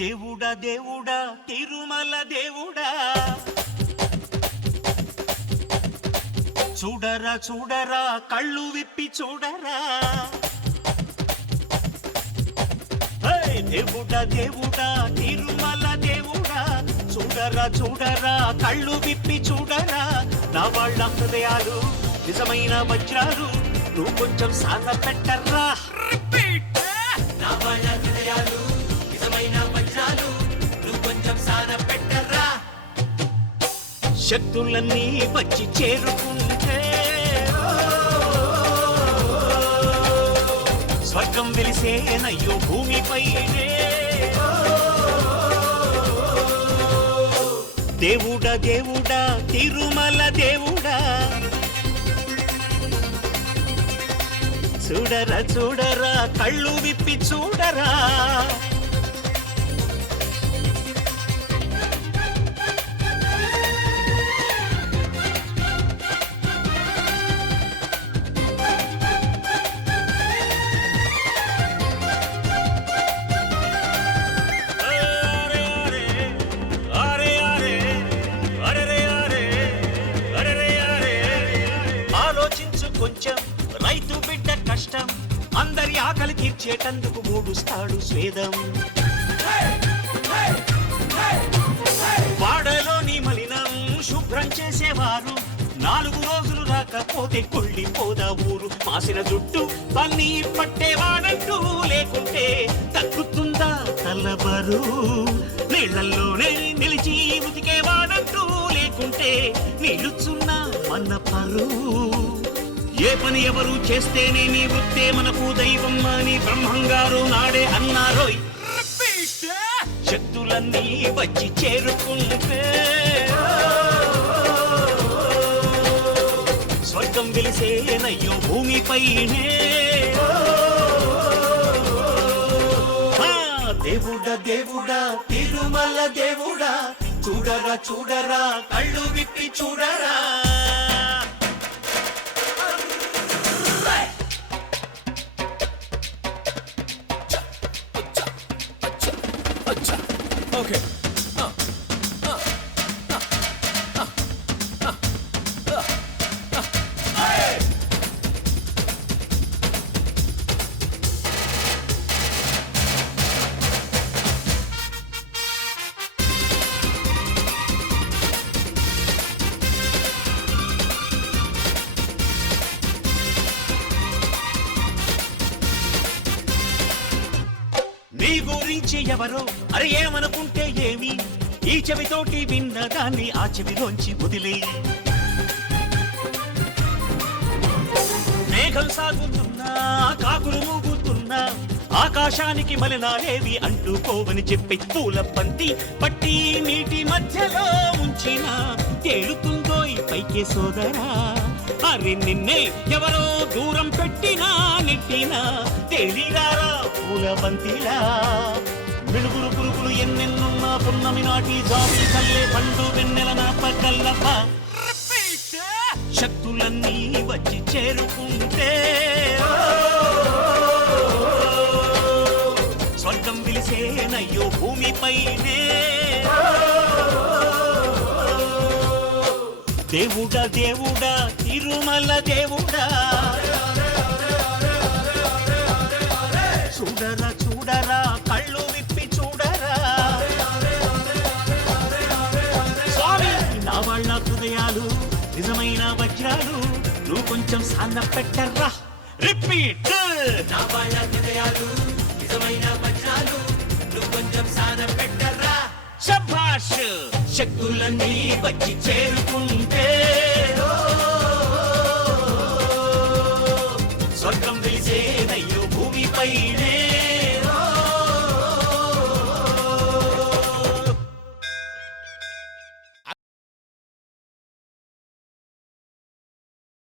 దేవుడా దేవుడా తిరుమల దేవుడా చూడరా చూడరా కళ్ళు విప్పి చూడరా దేవుడా దేవుడా తిరుమల దేవుడా చూడరా చూడరా కళ్ళు విప్పి చూడరా నా వాళ్ళ హృదయాలు నిజమైన వజ్రాలు నువ్వు కొంచెం సాగ పెట్టర్రా నా వాళ్ళ హృదయాలు నిజమైన వజ్రాలు నువ్వు కొంచెం సాగ పెట్టర్రా శక్తులన్నీ వచ్చి చేరుకుంటే స్వర్గం వెలిసేనయ్యో భూమిపైనే దేవుడా దేవుడా తిరుమల దేవుడా చూడరా చూడరా కళ్ళు విప్పి చూడరా కొంచెం రైతు బిడ్డ కష్టం అందరి ఆకలి తీర్చేటందుకు మూడుస్తాడు స్వేదం వాడలోని మలినం శుభ్రం చేసేవారు 4 రోజులు రాకపోతే కొళ్ళిపోదా ఊరు మాసిన జుట్టు పన్నీ పట్టేవాడంటూ లేకుంటే తగ్గుతుందా తలబరు నీళ్లల్లోనే నిలిచి ఉతికేవాడంటూ లేకుంటే నిలుచున్నా మన పరు ఏ పని ఎవరు చేస్తేనే నీ వృత్తే మనకు దైవం అని బ్రహ్మంగారు నాడే అన్నారోయ్ శక్తులన్నీ వచ్చి చేరుకుంటే స్వర్గం వెలిసేనయ్యో భూమిపైనే దేవుడా దేవుడా తిరుమల దేవుడా చూడరా చూడరా కళ్ళు విప్పి చూడరా Okay. నీ గురించి ఎవరో అరే ఏమనుకుంటే ఏమి ఈ చెవితోటి విన్న దాన్ని ఆ చెవిలోంచి వదిలే మేఘం సాగుతున్నా కాకులు మూగుతున్నా ఆకాశానికి మలినాలేవి అంటుకోవని చెప్పి పూల పంతి పట్టి నీటి మధ్యలో ఉంచిన తేలుతుందో ఈ పైకే సోదరా అరే నిన్నే ఎవరో దూరం పెట్టినా నెట్టినా తేలిరారా పూల బంతిలా వెలుగురు పురుగులు ఎన్నెన్నున్నా పున్నమి నాటి జాబి కల్లే పండు వెన్నెల నా పక్కల్లప్ప శక్తులన్నీ వచ్చి చేరుకుంటే స్వర్గం విలిసేనయ్యో భూమిపైనే దేవుడా దేవుడా తిరుమల దేవుడా చూడరా చూడరా కళ్ళు విప్పి చూడరా స్వామి నా వాళ్ళ హృదయాలు నిజమైన వజ్రాలు నువ్వు కొంచెం సాన్న పెట్టర్రా రిపీట్ నా వాళ్ళ హృదయాలు నిజమైన వజ్రాలు నువ్వు కొంచెం సాన్న పెట్టర్రా శభాష్ శక్తులన్నీ వచ్చి చేరుకుంటే ఓ, స్వర్గం వెలిసేనయ్యో భూమిపైనే